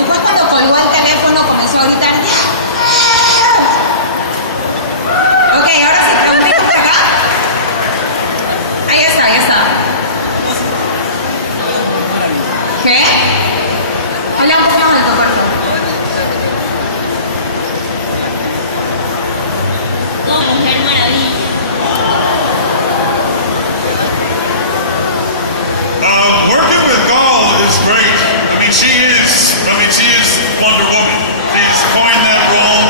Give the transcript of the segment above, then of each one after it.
Después cuando colgó el teléfono comenzó a gritar ¡yeah! Ok, ahora sí, ¿estamos listos por acá? Ahí está, ahí está. ¿Qué? Habla un poco más alto, por favor. No, Mujer Maravilla. Working with Gal is great. She is Wonder Woman. She's coined that role.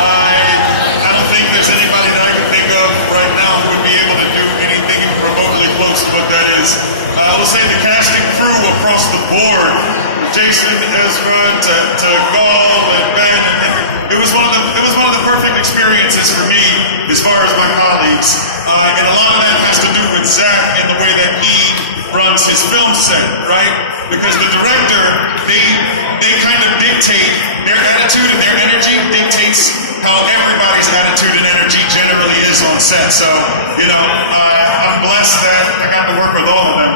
I don't think there's anybody that I can think of right now who would be able to do anything remotely close to what that is. I will say the casting crew across the board, Jason, Ezra, to Gal and Ben, it was one of the perfect experiences for me as far as my colleagues. And a lot of that has to do with Zach and the way that he runs his film set, right? Because the director, they kind of dictate their attitude and their energy dictates how everybody's attitude and energy generally is on set. So, I'm blessed that I got to work with all of them.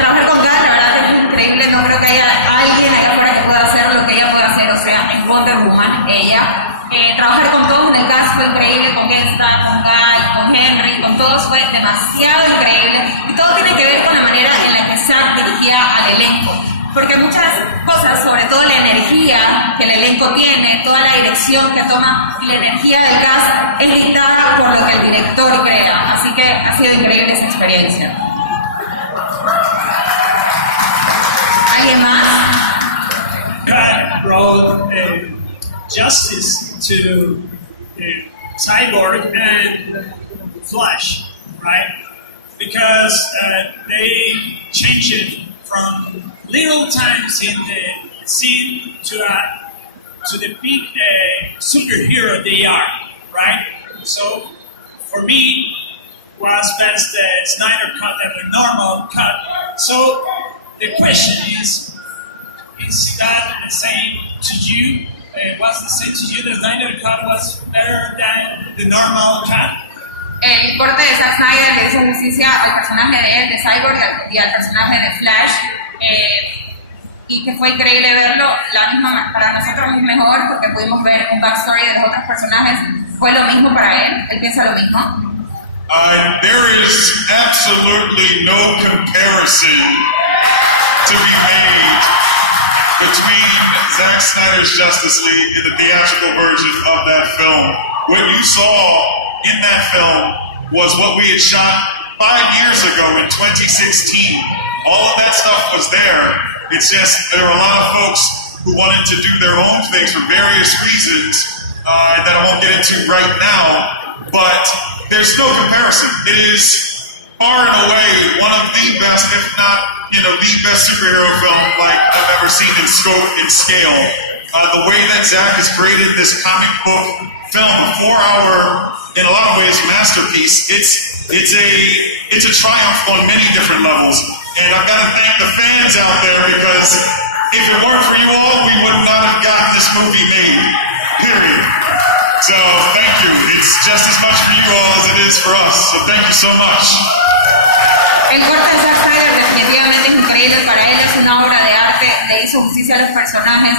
Trabajar con Gal, la verdad que es increíble. No creo que haya alguien allá afuera que pueda hacer lo que ella puede hacer, o sea, en Wonder Woman, ella. Trabajar con todos en el cast fue increíble, con Stan, con Guy, con Henry, con todos fue demasiado increíble. Y todo tiene que ver con la manera en la que Zack dirigía al elenco. Porque muchas cosas, sobre todo la energía que el elenco tiene, toda la dirección que toma y la energía del cast es dictada por lo que el director crea. Así que ha sido increíble esa experiencia. ¿Alguien más? God brought justice to Cyborg and Flash, right? Because they changed it from little times in the scene to the big superhero they are, right? So for me, was best Snyder cut and the normal cut. So the question is that the same to you? Was the same to you? The Snyder cut was better than the normal cut? El corte de Zack Snyder le hizo justicia al personaje de él, de Cyborg, y al personaje de Flash, y que fue increíble verlo. Para nosotros es mejor porque pudimos ver un backstory de los otros personajes. Fue lo mismo para él piensa lo mismo. There is absolutely no comparison to be made between Zack Snyder's Justice League and the theatrical version of that film. What you saw in that film was what we had shot 5 years ago in 2016. All of that stuff was there. It's just there were a lot of folks who wanted to do their own things for various reasons that I won't get into right now, but there's no comparison. It is far and away one of the best, if not, the best superhero film like I've ever seen in scope and scale. The way that Zack has created this comic book film, a 4-hour, in a lot of ways, masterpiece. It's a triumph on many different levels. And I've got to thank the fans out there because if it weren't for you all, we would not have gotten this movie made. Period. So thank you. It's just as much for you all as it is for us. So thank you so much. El corte de Zack Snyder definitivamente es increíble. Para él es una obra de arte, le hizo justicia a los personajes.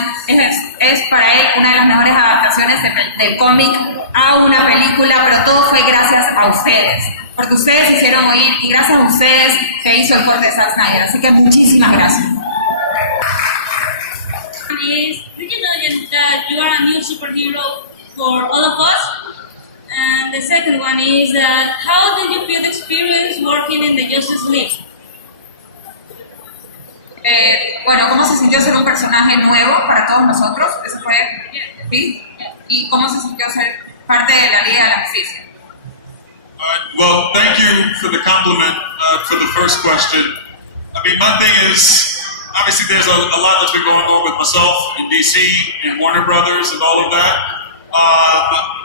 Es para él una de las mejores adaptaciones del cómic a una película, pero todo fue gracias a ustedes. Porque ustedes hicieron oír y gracias a ustedes se hizo el corte de Zack Snyder. Así que muchísimas gracias. Did you know that you are a new superhero for all of us? And the second one is that how did you feel the experience working in the Justice League? Bueno, ¿cómo se sintió ser un personaje nuevo para todos nosotros? Eso fue, ¿sí? ¿Y cómo se sintió ser parte de la Liga de la Justicia? Well, thank you for the compliment for the first question. I mean, my thing is, obviously there's a lot that's been going on with myself in DC and Warner Brothers and all of that.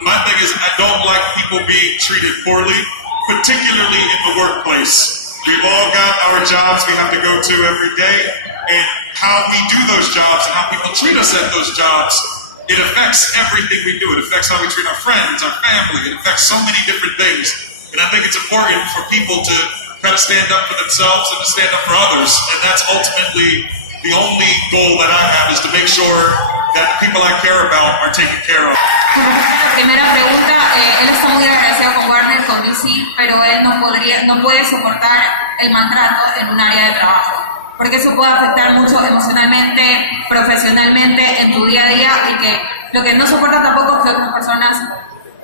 My thing is I don't like people being treated poorly, particularly in the workplace. We've all got our jobs we have to go to every day, and how we do those jobs and how people treat us at those jobs, it affects everything we do. It affects how we treat our friends, our family. It affects so many different things. And I think it's important for people to kind of stand up for themselves and to stand up for others. And that's ultimately the only goal that I have is to make sure that people I care about are taken care of. Con respecto a la primera pregunta, él está muy agradecido con Warner, con DC, pero él no puede soportar el maltrato en un área de trabajo, porque eso puede afectar mucho emocionalmente, profesionalmente, en tu día a día, y que lo que no soporta tampoco es que otras personas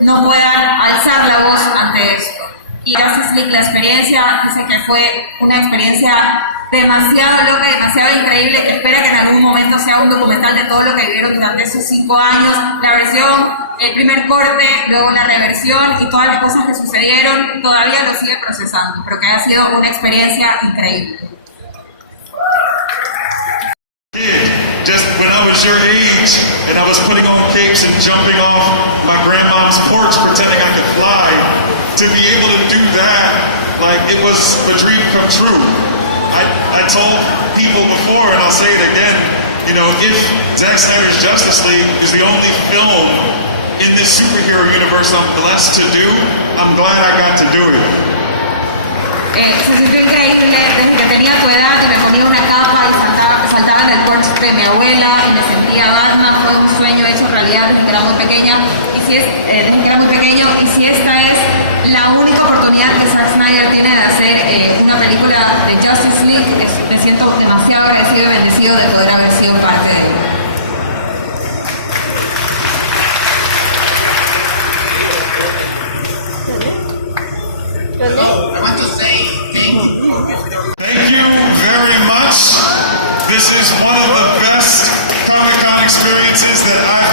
no puedan alzar la voz ante esto. Y Justice League, la experiencia, dice que fue una experiencia demasiado loca, demasiado increíble, que espera que en algún momento sea un documental de todo lo que vivieron durante esos 5 años, la versión, el primer corte, luego la reversión y todas las cosas que sucedieron, todavía lo sigue procesando, pero que ha sido una experiencia increíble. Just when I was your age and I was putting on capes and jumping off my grandma's porch pretending I could fly, to be able to do that, like, it was a dream come true. I told people before, and I'll say it again, you know, if Zack Snyder's Justice League is the only film in this superhero universe I'm blessed to do, I'm glad I got to do it. Se sintió increíble desde que tenía tu edad y me ponía una capa y saltaba en el porche de mi abuela y me sentía Batman. Fue un sueño hecho realidad desde que era muy pequeña, desde que era muy pequeño, y si esta es la única oportunidad que Zack Snyder tiene de hacer una película de Justice League, me siento demasiado agradecido y bendecido de poder haber sido parte de él. I want to say thank you. Thank you very much. This is one of the best Comic-Con experiences that I